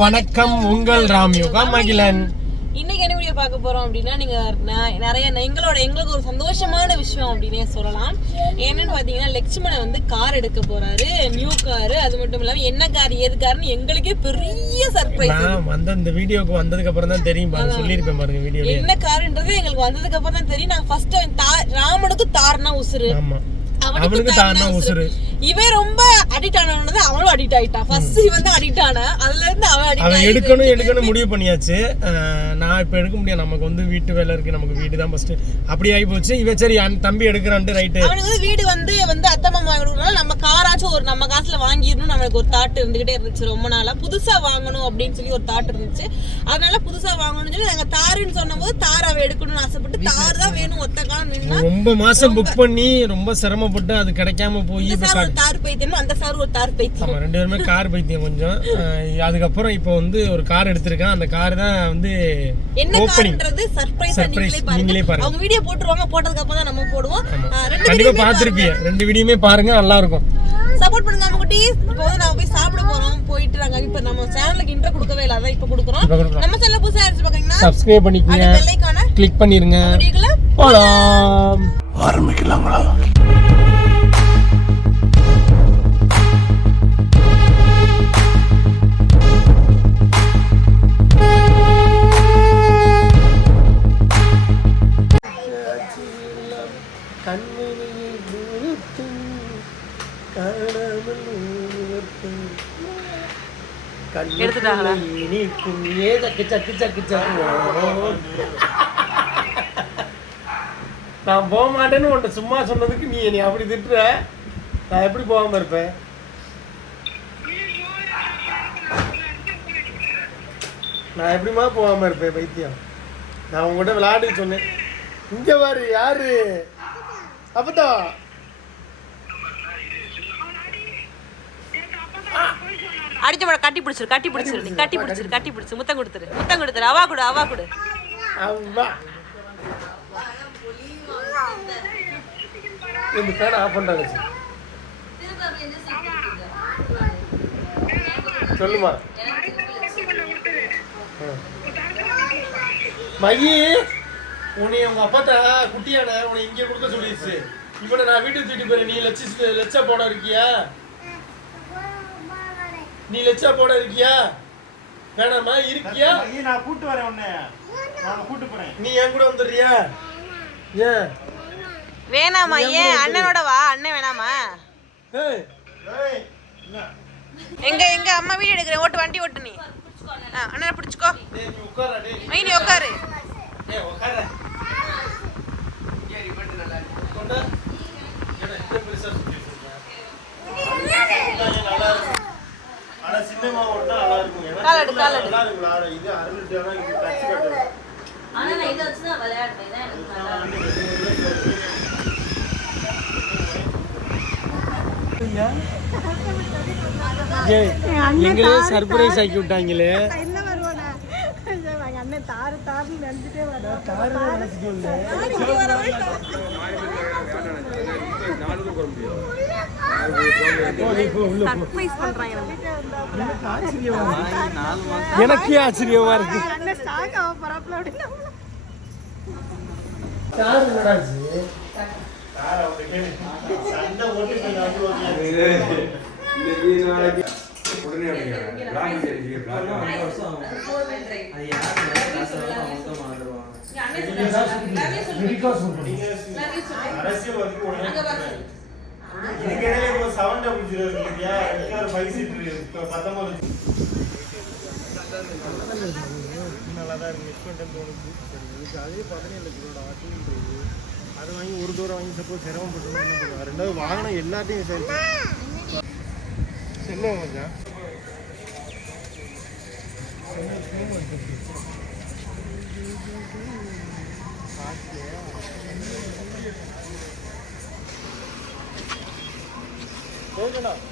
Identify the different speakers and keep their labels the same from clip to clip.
Speaker 1: வணக்கம் உங்கள் ராம் யோகா மகிழன்.
Speaker 2: இன்னைக்கு என்ன வீடியோ பார்க்க போறோம் அப்படின்னா நீங்க நிறைய எங்களோட எங்களுக்கு ஒரு சந்தோஷமான விஷயம் அப்படின்னே சொல்லலாம். என்னன்னு பாத்தீங்கன்னா லட்சுமணன் வந்து கார் எடுக்க போறாரு நியூ கார் அது மட்டும் இல்லாம என்ன கார் ஏது கார்னு எங்களுக்கே பெரிய சர்ப்ரைஸ்
Speaker 1: வந்த இந்த வீடியோக்கு வந்ததுக்கு அப்புறம் தான் தெரியும் பாருங்க சொல்லியிருப்பேன் பாருங்க வீடியோலயே.
Speaker 2: என்ன காருன்றது எங்களுக்கு வந்ததுக்கு அப்புறம் தான் தெரியும். நாங்க ஃபர்ஸ்ட் ராமனுக்கு தார்னா உசுரு அவனுக்கு
Speaker 1: தானா உசுறு.
Speaker 2: இவன் ரொம்ப அடிக்ட் ஆனவனது அவனும் அடிக்ட் ஆயிட்டான். ஃபர்ஸ்ட் இவன் தான் அடிக்ட் ஆனா அதுல இருந்து அவன்
Speaker 1: அவன்
Speaker 2: அடிக்ட்
Speaker 1: எடுக்கணும் எடுக்கணும் முடிவு பண்ணியாச்சு. நான் இப்ப எடுக்க முடியாது. நமக்கு வந்து வீட்டு வேலை இருக்கு. நமக்கு வீடு தான் ஃபர்ஸ்ட் அப்படி ஆகி போச்சு. இவன் சரி தம்பி எடுக்கிறான்ட்டு ரைட்டு
Speaker 2: அவனுக்கு வந்து வீடு வந்து வந்து அத்தை மாமா கொடுக்கறனால நம்ம காராச்சும் ஒரு நம்ம காசுல வாங்கிடணும் நம்மளுக்கு ஒரு தாட் இருந்துகிட்டே இருந்துச்சு ரொம்ப நாளா. புதுசா வாங்கணும் அப்படின்னு சொல்லி ஒரு தாட் இருந்துச்சு. அதனால புதுசா வாங்கணும்னு சொல்லி நாங்க தாருன்னு சொன்னபோது தார் அவ எடுக்கணும்னு ஆசைப்பட்டு தார் தான் வேணும். ஒத்த காலம்
Speaker 1: ரொம்ப மாசம் புக் பண்ணி ரொம்ப சிரமப்பட்டு அது கிடைக்காம போய்
Speaker 2: தார் பைத்தியம் அந்த சார் ஒரு தார் பைத்தியம்.
Speaker 1: ஆமா ரெண்டு பேருமே கார் பைத்தியம் கொஞ்சம். அதுக்கப்புறம் இப்போ வந்து ஒரு கார் எடுத்திருக்கான். அந்த கார் தான் வந்து
Speaker 2: என்ன கார்ன்றது? சர்ப்ரைஸ் நீங்களே பாருங்க. அவங்க வீடியோ போட்டுருவாங்க போட்டதுக்கு அப்புறம் தான் நம்ம போடுவோம். ரெண்டு
Speaker 1: கண்டிப்பா பாத்திருப்பீங்க. ரெண்டு வீடியோமே பாருங்க நல்லா இருக்கும்
Speaker 2: சப்போர்ட் பண்ணுங்க நம்ம குட்டி. இப்போ வந்து நாம போய் சாப்பிட போறோம். போயிட்டு நாங்க இப்ப நம்ம சேனலுக்கு இன்ட்ரோ கொடுக்கவே இல்லை. அதான் இப்ப கொடுக்குறோம். நம்ம சேனல் புதுசா இருந்துச்சு பாத்தீங்கன்னா
Speaker 1: சப்ஸ்கிரைப் பண்ணிக்கங்க.
Speaker 2: அப்படியே வெள்ளைக்கான
Speaker 1: கிளிக் பண்ணிருங்க.
Speaker 2: வீடியோக்குள்ள
Speaker 1: நான் போக மாட்டேன்னு உன்ட்ட சும்மா சொன்னதுக்கு நீ என்னை அப்படி திட்டுற? நான் எப்படி போகாம இருப்பேன்? நான் எப்படிமா போகாம இருப்பேன் பைத்தியம்? நான் உங்ககிட்ட விளையாடு சொன்னேன். இங்க பாரு யாரு? அப்பதான்
Speaker 2: அடிச்ச மழை கட்டி பிடிச்சிரு கட்டி பிடிச்சிரு நீ கட்டி பிடிச்சிரு கட்டி பிடிச்சி முத்தம் கொடுத்துரு முத்தம் கொடுத்துரு அவா கொடு அவா கொடு.
Speaker 1: இந்த ஃபேன் ஆஃப் பண்றாங்க சொல்லுமா. ஆ. மகி உன்னை உங்க அப்பாட்ட குட்டியான உன்னை இங்கே கொடுக்க சொல்லிடுச்சு இவனை நான் வீட்டுக்கு தூக்கிட்டு போறேன். நீ லட்ச லட்சம் போட இருக்கியா? நீ லட்ச போட இருக்கியா? வேணாமா? இருக்கியா?
Speaker 3: ஐயா, நான் கூட்டு வரேன் உன்னை. நான் கூட்டு போறேன்.
Speaker 1: நீ என் கூட வந்துடுறியா? ஏன்?
Speaker 2: வேணாமா ஏன் அண்ணனோட வா அண்ணன் வேணாமா?
Speaker 1: ஏய்.
Speaker 3: ஏய்?
Speaker 2: எங்க எங்க அம்மா வீடு எடுக்கிறேன் ஓட்டு வண்டி ஓட்டு நீ. ஆ, அண்ணனை பிடிச்சிக்கோ.
Speaker 1: நீ உட்காரா.
Speaker 2: உட்காரு
Speaker 1: ஏய் உட்காரா கொண்டா என்ன இந்த பெருசா சுத்தி வச்சிருக்க
Speaker 3: நல்லா இருக்கும். ஆனா சின்னமா ஓட்டினா நல்லா இருக்கும். ஏன்னா
Speaker 2: கால் எடு,
Speaker 3: சின்னமா
Speaker 2: கால் எடு.
Speaker 3: ஆனா
Speaker 4: நான் இதை வச்சு தான் எனக்கு நல்லா.
Speaker 1: ஏய் எங்களே சர்ப்ரைஸ் ஆக்கி விட்டாங்களே.
Speaker 2: என்ன வருவானா அண்ணன் தாரு தாருன்னு நினைச்சிட்டே சர்ப்ரைஸ் பண்றாங்க
Speaker 1: எனக்கே ஆச்சரியமா இருக்கு.
Speaker 2: அண்ணன்
Speaker 3: இதுக்கு இடையில இப்போ இருக்கு இல்லையா? ஒரு இருக்கு. இப்போ
Speaker 1: நல்லா தான் இருக்கு. மிஸ் பண்ணிட்டேன்னு தோணுது இதுக்கு அதே பதினேழு லட்ச ஆட்டியும் போகுது அதை வாங்கி ஒரு தூரம் வாங்கி சப்போஸ் சிரமப்பட்டு என்ன பண்ணுவாங்க ரெண்டாவது வாகனம் எல்லாத்தையும்
Speaker 4: சரி சொல்லுவோம் கொஞ்சம்
Speaker 5: நான்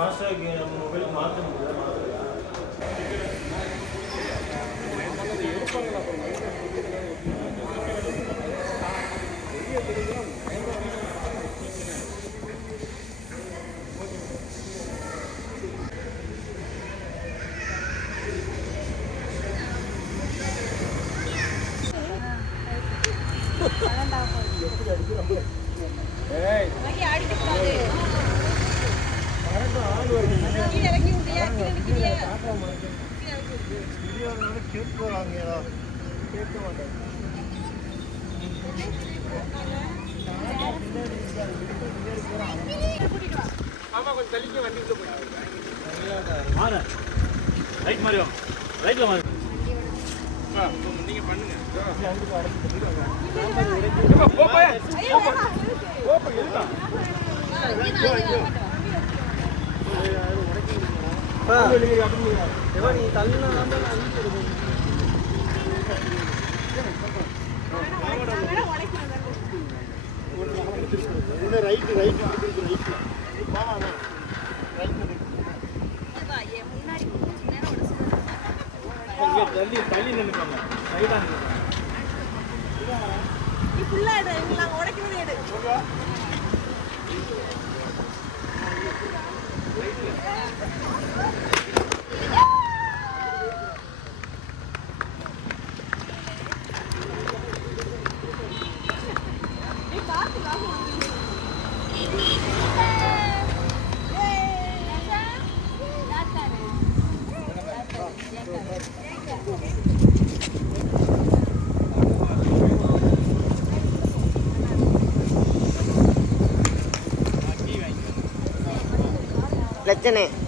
Speaker 2: ஃபாஸ்டாக் நம்ம மொபைல் மாற்ற முடியல மாற்ற
Speaker 3: வீடியோனாலும் கேட்குவாங்க கேட்க மாட்டாங்க
Speaker 2: ரைட் மாறி வாங்க ரைட்ல மாதிரி
Speaker 3: நீ தள்ளினா ரைட்டு ரைட்டு ரைட்டு
Speaker 2: தள்ளி தள்ளி நின்னுக்கோங்க ரைட்டா
Speaker 6: நீ ஃபுல்லா எடு எங்களை நாங்க உடைக்கிறது எடு.
Speaker 7: பிரச்சனை
Speaker 4: இங்கே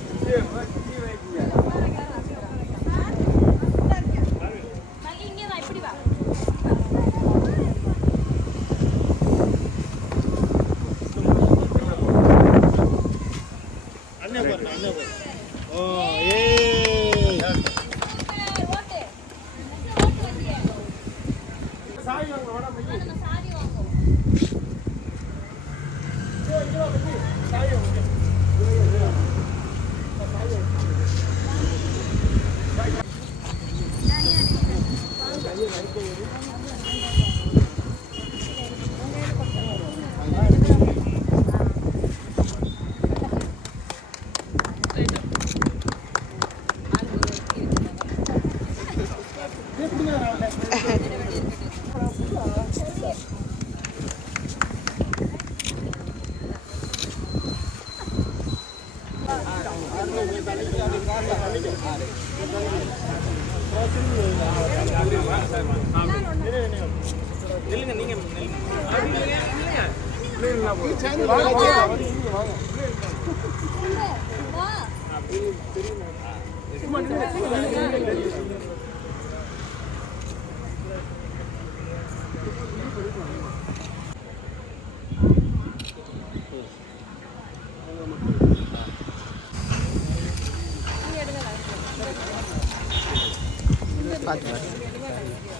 Speaker 7: பார்த்து பார்த்து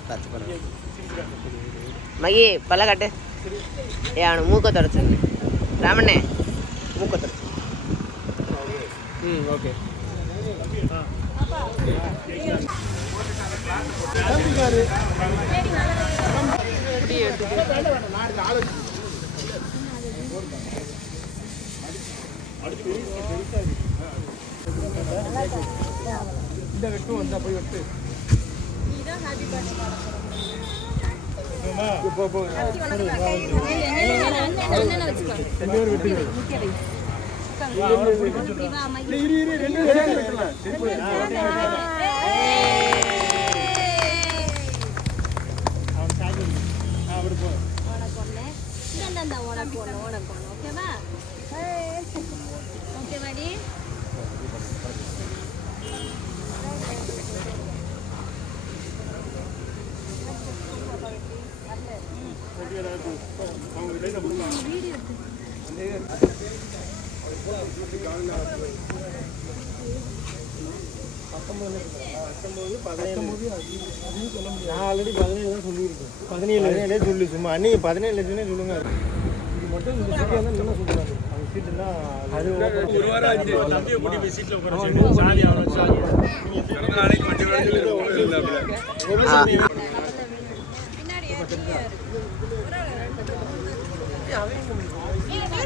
Speaker 7: பார்த்து பண்ணு மகி பல்ல காட்டு ஏ அவனு மூக்க தொடச்சு. ராமண்ணே. மூக்க தொடச்சு.
Speaker 3: ம் ஓகே. இந்த வெட்டும் வந்தா போய் வெட்டு. இப்போ போ
Speaker 4: அண்ணனை வச்சுக்கோ
Speaker 3: ரெண்டு பேரும் வெட்டுங்க
Speaker 4: இப்படி வா, அம்மா.
Speaker 3: இரு இரு ரெண்டு பேரும் வெட்டலாம்
Speaker 4: இந்த உனக்கு ஒன்று உனக்கு ஒன்று ஓகேவா ஓகேவாடி
Speaker 1: நான் ஆல்ரெடி பதினேழு தான் சொல்லியிருக்கேன் பதினேழு பதினேழே சொல்லு சும்மா அன்னைக்கு பதினேழு லட்சமே சொல்லுங்க இது மட்டும் இந்த இன்னும் சொல்லுவாங்க அந்த சீட்டுனா அது ஒரு வாரம் ஆச்சு தம்பியை கூட்டி போய் சீட்டில் உட்கார சாதி அவரை சாதி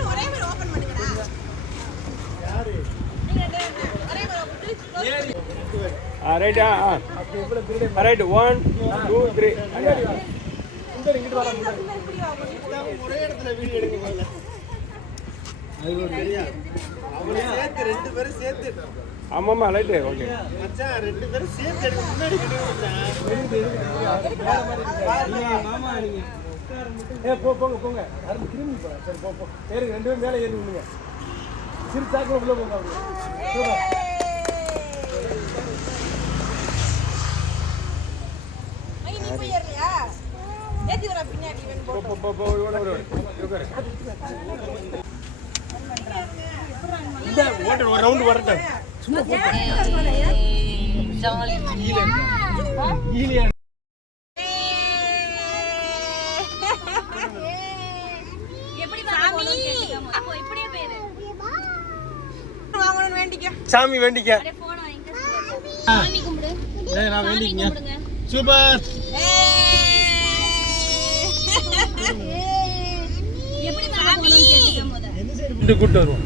Speaker 2: ஒரே மாதிரி ஓபன் பண்ணுங்கடா
Speaker 8: ரைட்டா ரைட் ஒன் டூ த்ரீ
Speaker 1: ஒரே இடத்துல வீடியோ எடுக்க போகல ரெண்டு பேரும் சேர்த்து
Speaker 8: ஆமாம்மா ரைட்டு ஓகே
Speaker 1: மச்சான் ரெண்டு பேரும் சேர்த்து எடுக்க முன்னாடி
Speaker 8: மாமா நீங்க ஏ போ போங்க போங்க. யாரும் திரும்பி போறேன் சரி போ போ. ஏறுங்க ரெண்டு பேரும் மேலே ஏறி விடுங்க சிறு சாக்கு உள்ள போங்க அப்படியே
Speaker 2: ஐய், நீ போய் ஏறலையா ஏத்தி வரா பின்னாடி இவன் போ.
Speaker 8: போ போ போ ஓட ஓட உட்காரு
Speaker 1: இந்த ஓட்டு ஒரு ரவுண்டு வரட்டும்
Speaker 4: எப்படி சாமி
Speaker 2: வேண்டிக்க.
Speaker 1: சாமி வேண்டிக்க
Speaker 4: அப்படியே போன வாங்கிக்க சாமி கும்பிடு.
Speaker 1: நான் வேண்டிக்கங்க. சூப்பர்
Speaker 4: எப்படி மேல போகணும்னு கேட்டுக்க முத
Speaker 1: இந்த கூட்டு வருவோம்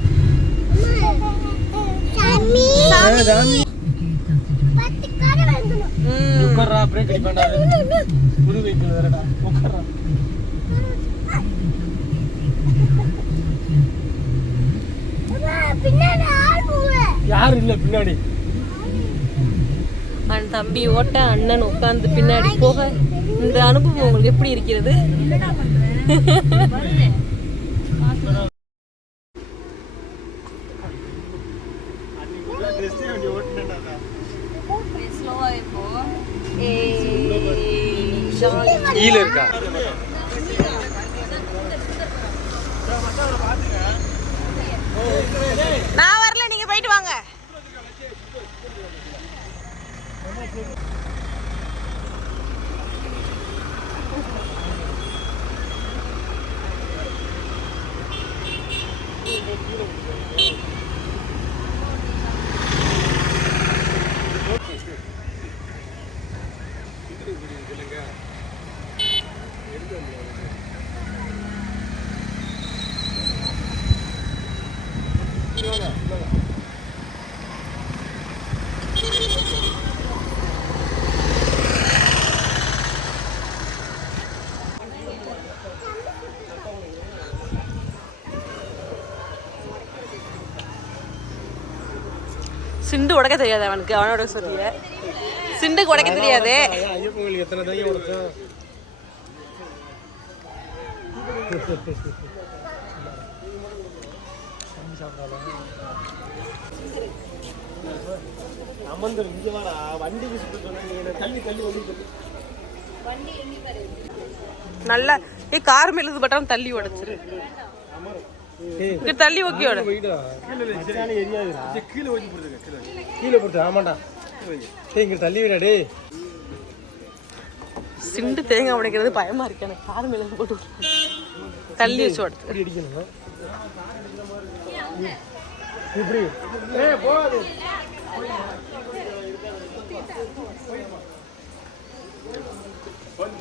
Speaker 1: சாமி உட்கார்றா பிரேக் அடி பண்ணாது புது வெஹிக்கிள் வேறடா உட்கார்றா யார் இல்ல பின்னாடி
Speaker 2: அண்ணன் தம்பி ஓட்ட அண்ணன் உட்கார்ந்து பின்னாடி போக. இந்த அனுபவம் உங்களுக்கு எப்படி இருக்கிறது
Speaker 1: ட்ரெஸ்ஸே வண்டி ஓட்டுனேன்டா
Speaker 4: ஸ்லோவா இப்போ
Speaker 8: கீழ இருக்கா
Speaker 2: நான் வரல நீங்க போயிட்டு வாங்க. சிண்டு உடைக்க தெரியாது அவனுக்கு அவனோட சொல்லிய சிண்டுக்கு உடைக்க தெரியாது.
Speaker 1: அமர்ந்து இங்க வாடா சொன்னாங்க தள்ளி தள்ளி வண்டி
Speaker 2: நல்லா ஏ கார் மேல பட்டம் தள்ளி உடைச்சிரு தள்ளி
Speaker 1: ஓகே கீழே கொடுத்து ஆமாண்டா. இங்க தள்ளி விடாடே
Speaker 2: சிண்டு தேங்காய் உடைக்கிறது பயமா இருக்கு. எனக்கு கார் மேல போட்டு தள்ளி வச்சு உடச்சு
Speaker 1: அடிக்கணும். இப்படி. ஏ போகாது.
Speaker 2: விடு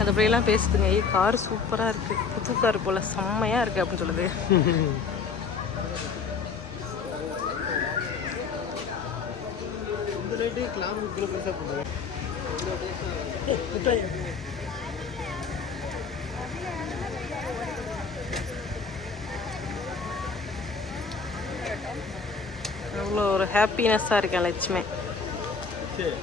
Speaker 2: அது அப்படியெல்லாம் பேசுதுங்க. ஐயோ கார் சூப்பராக இருக்குது புது கார் போல் செம்மையாக இருக்குது அப்படின்னு சொல்லுது. அவ்வளோ ஒரு ஹாப்பினஸ்ஸாக இருக்கேன் லட்சுமி.
Speaker 1: சரி